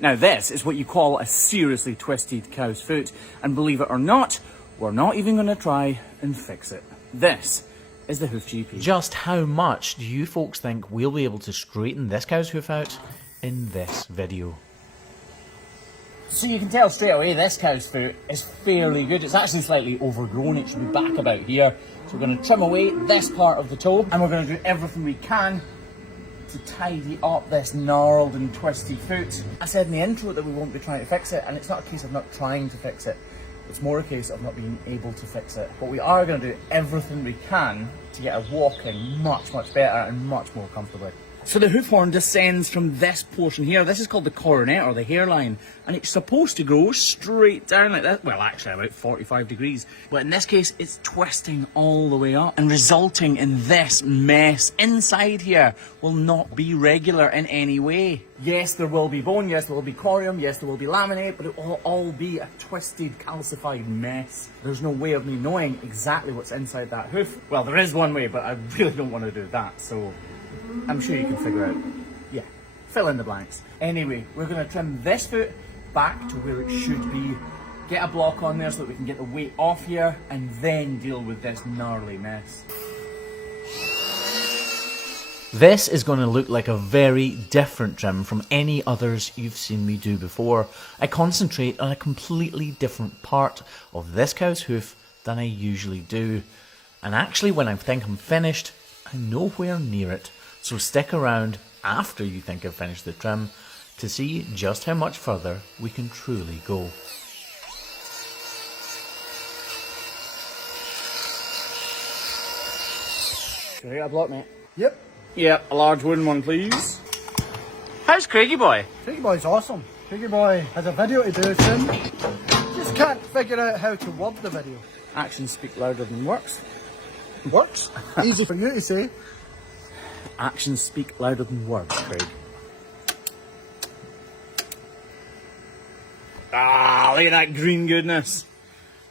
Now this is what you call a seriously twisted cow's foot, and believe it or not, we're not even going to try and fix it. This is the Hoof GP. Just how much do you folks think we'll be able to straighten this cow's hoof out in this video? So you can tell straight away this cow's foot is fairly good. It's actually slightly overgrown. It should be back about here. So we're going to trim away this part of the toe, and we're going to do everything we can to tidy up this gnarled and twisty foot. I said in the intro that we won't be trying to fix it, and it's not a case of not trying to fix it. It's more a case of not being able to fix it. But we are going to do everything we can to get her walking much, much better and much more comfortably. So the hoof horn descends from this portion here. This is called the coronet, or the hairline, and it's supposed to grow straight down like that. Well, actually about 45 degrees. But in this case, it's twisting all the way up and resulting in this mess. Inside here will not be regular in any way. Yes, there will be bone, yes, there will be corium, yes, there will be laminate, but it will all be a twisted, calcified mess. There's no way of me knowing exactly what's inside that hoof. Well, there is one way, but I really don't want to do that, so I'm sure you can figure out. Yeah, fill in the blanks. Anyway, we're going to trim this foot back to where it should be, get a block on there so that we can get the weight off here, and then deal with this gnarly mess. This is going to look like a very different trim from any others you've seen me do before. I concentrate on a completely different part of this cow's hoof than I usually do. And actually, when I think I'm finished, I'm nowhere near it. So stick around after you think I've finished the trim to see just how much further we can truly go. Can I get a block, mate? Yep. Yeah, a large wooden one, please. How's Craigie boy? Craigie Boy's awesome. Craigie Boy has a video to do soon. Just can't figure out how to word the video. Actions speak louder than words. Works. Easy for you to say. Actions speak louder than words, Craig. Ah, look at that green goodness.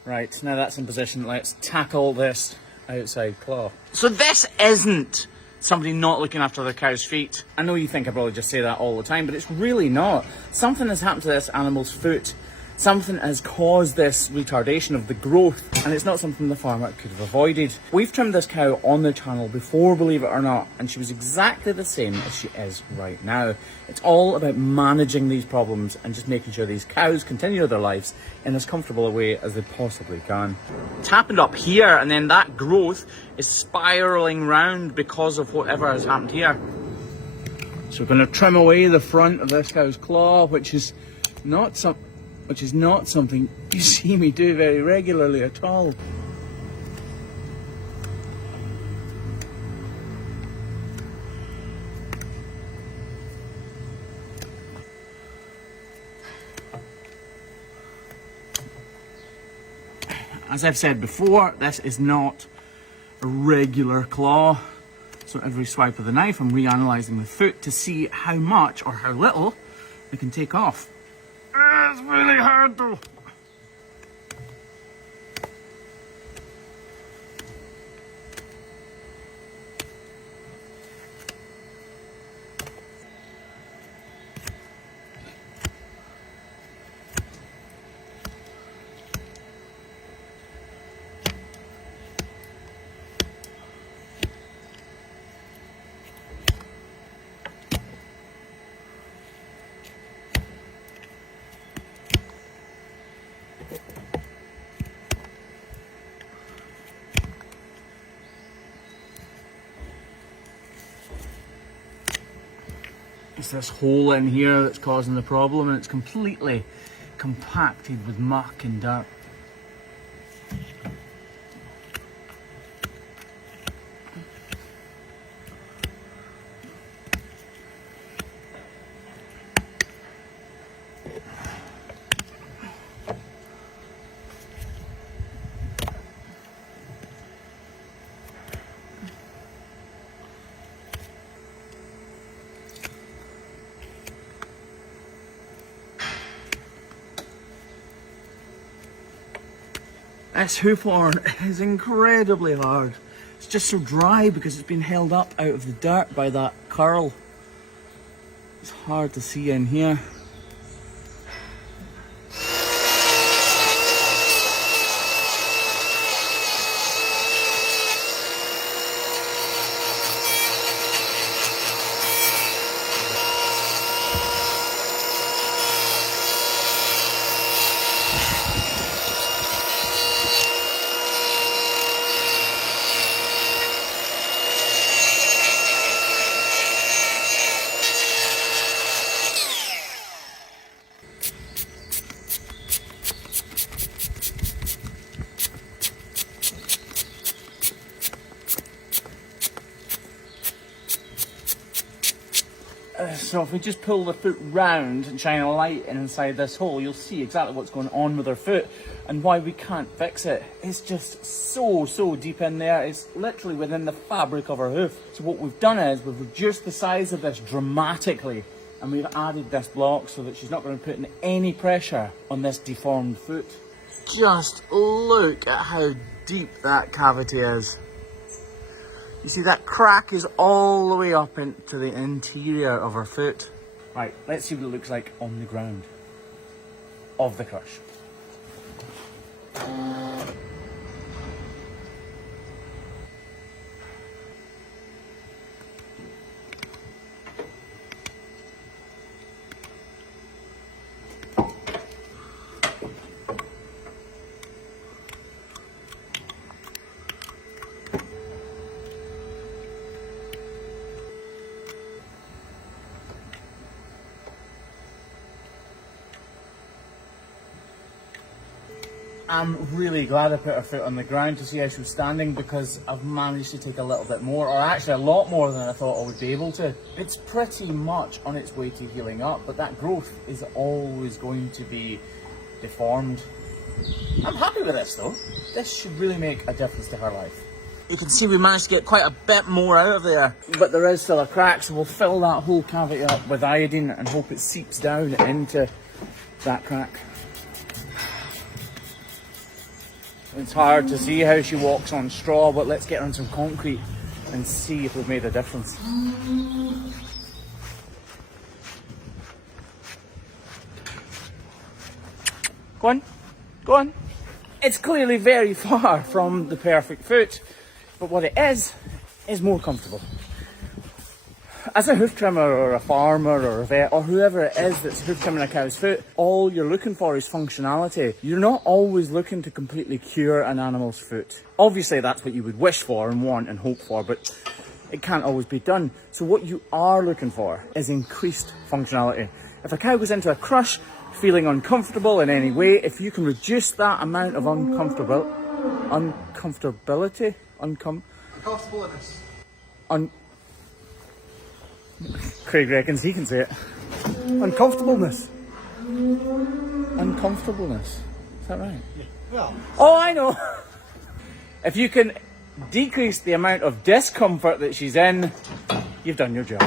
Right, now that's in position, let's tackle this outside claw. So this isn't somebody not looking after their cow's feet. I know you think I probably just say that all the time, but it's really not. Something has happened to this animal's foot. Something has caused this retardation of the growth, and it's not something the farmer could have avoided. We've trimmed this cow on the channel before, believe it or not, and she was exactly the same as she is right now. It's all about managing these problems and just making sure these cows continue their lives in as comfortable a way as they possibly can. It's happened up here, and then that growth is spiralling round because of whatever has happened here. So we're going to trim away the front of this cow's claw, which is not something you see me do very regularly at all. As I've said before, this is not a regular claw. So every swipe of the knife, I'm reanalyzing the foot to see how much or how little we can take off. It's really hard though. It's this hole in here that's causing the problem, and it's completely compacted with muck and dirt. This hoof horn is incredibly hard. It's just so dry because it's been held up out of the dirt by that curl. It's hard to see in here. So if we just pull the foot round and shine a light inside this hole, you'll see exactly what's going on with her foot and why we can't fix it. It's just so deep in there. It's literally within the fabric of her hoof. So what we've done is we've reduced the size of this dramatically, and we've added this block so that she's not going to put in any pressure on this deformed foot. Just look at how deep that cavity is. You see that crack is all the way up into the interior of her foot. Right, let's see what it looks like on the ground of the crush. I'm really glad I put her foot on the ground to see how she was standing, because I've managed to take a little bit more, or actually a lot more than I thought I would be able to. It's pretty much on its way to healing up, but that growth is always going to be deformed. I'm happy with this though. This should really make a difference to her life. You can see we managed to get quite a bit more out of there, but there is still a crack, so we'll fill that whole cavity up with iodine and hope it seeps down into that crack. It's hard to see how she walks on straw, but let's get her on some concrete and see if we've made a difference. Go on, go on. It's clearly very far from the perfect foot, but what it is more comfortable. As a hoof trimmer or a farmer or a vet or whoever it is that's hoof trimming a cow's foot, all you're looking for is functionality. You're not always looking to completely cure an animal's foot. Obviously that's what you would wish for and want and hope for, but it can't always be done. So what you are looking for is increased functionality. If a cow goes into a crush feeling uncomfortable in any way, if you can reduce that amount of uncomfortability, Craig reckons he can say it. Uncomfortableness. Uncomfortableness. Is that right? Yeah. Well, Oh, I know. If you can decrease the amount of discomfort that she's in, you've done your job.